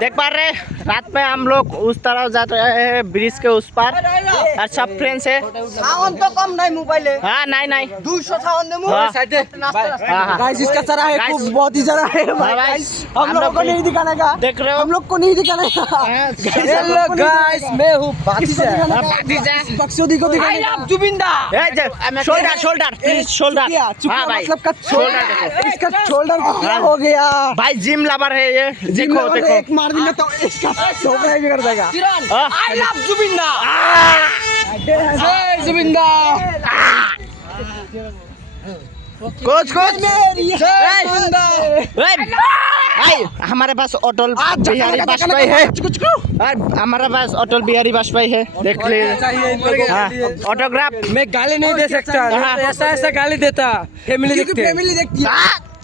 देख पा रहे रात में हम लोग उस तरफ जा रहे हैं ब्रिज के उस पार और सब फ्रेंड्स है। साउंड तो कम नहीं मोबाइल है। हाँ नहीं 200 साउंड दे गाइस इसका चरा है Guys, खूब बहुत ही चरा है भाई। हम लोग को नहीं दिखाने का, देख रहे हो हम लोग को नहीं दिखाने का। हेलो गाइस मैं हूं भतीजा। बक्सोदी को दिखाने का। जुबिंदा शोल्डर प्लीज शोल्डर। हाँ भाई मतलब का शोल्डर देखो इसका शोल्डर क्या हो गया भाई जिम लवर है ये। देखो देखो एक मार देंगे तो इसका सोफा भी कर देगा। I love Zubeenda. जय जुबिंदा। कोच भाई हमारे पास अटल बिहारी वाजपेयी है। हमारे पास अटल बिहारी वाजपेयी है, देख ले। ऑटोग्राफ मैं गाली नहीं दे सकता, ऐसा गाली देता। फैमिली देखती है, फैमिली देखती है,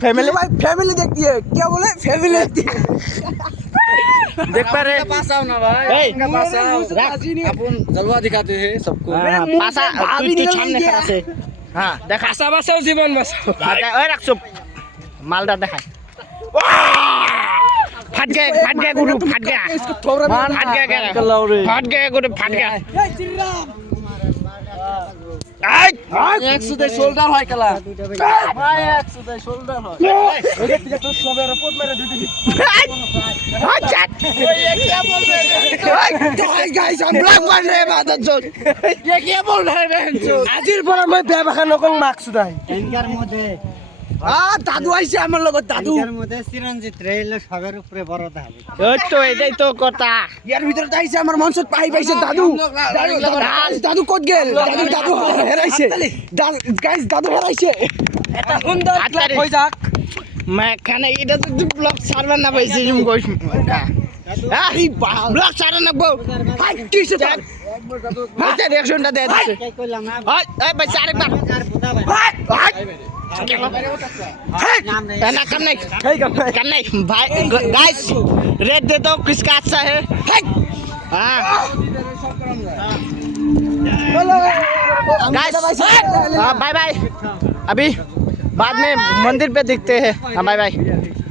फैमिली देखती है। क्या बोले? फैमिली देखती है। देख पा रहे पास आओ ना भाई, पास आओ। अपन जलवा दिखाते हैं सबको। पासा तू सामने खड़ा से। हाँ देखा आशा बसाओ जीवन बसाओ। ओए रख चुप मालदार देखा। फट गया गुरु, फट गया गुरु, फट गया। एक सुदे शोल्डर है कला भाई, एक सुदे शोल्डर है। ओए तो सबे रिपोर्ट मेरे दीदी। अच्छा ये क्या बोल रहे हैं गाइस? हम ब्लॉग बन रहे हैं बात जोर। ये क्या बोल रहे हैं बेंचो? आजिर पर मैं बेबाखा नकং मार्क्स दाई এনকার মধ্যে দাদু আইছে আমার লগত। দাদু এর মধ্যে চিরঞ্জিত রেল সবের উপরে বড় দাবি ওই তো এটাই তো কথা। ইয়ার ভিতরে আইছে আমার মঞ্চত পাইছে দাদু। দাদু কত গেল? দাদু হেরাইছে গাইস, দাদু হেরাইছে। এটা সুন্দর ক্লাব হই যাক। मैं खाना इधर तो ब्लॉग सारवा ना पैसे जुम गोश का अरे ब्लॉग सारा ना बो हाय किसे तक हाय रिएक्शन दे दे কে কইলাম না हाय ए भाई सारे बार আর বুদা ভাই हाय ना कम नहीं भाई गाइस रेट दे दो किसका अच्छा है। हाँ गाइस बाय बाय, अभी बाद में मंदिर पे दिखते हैं। हाँ बाय बाय।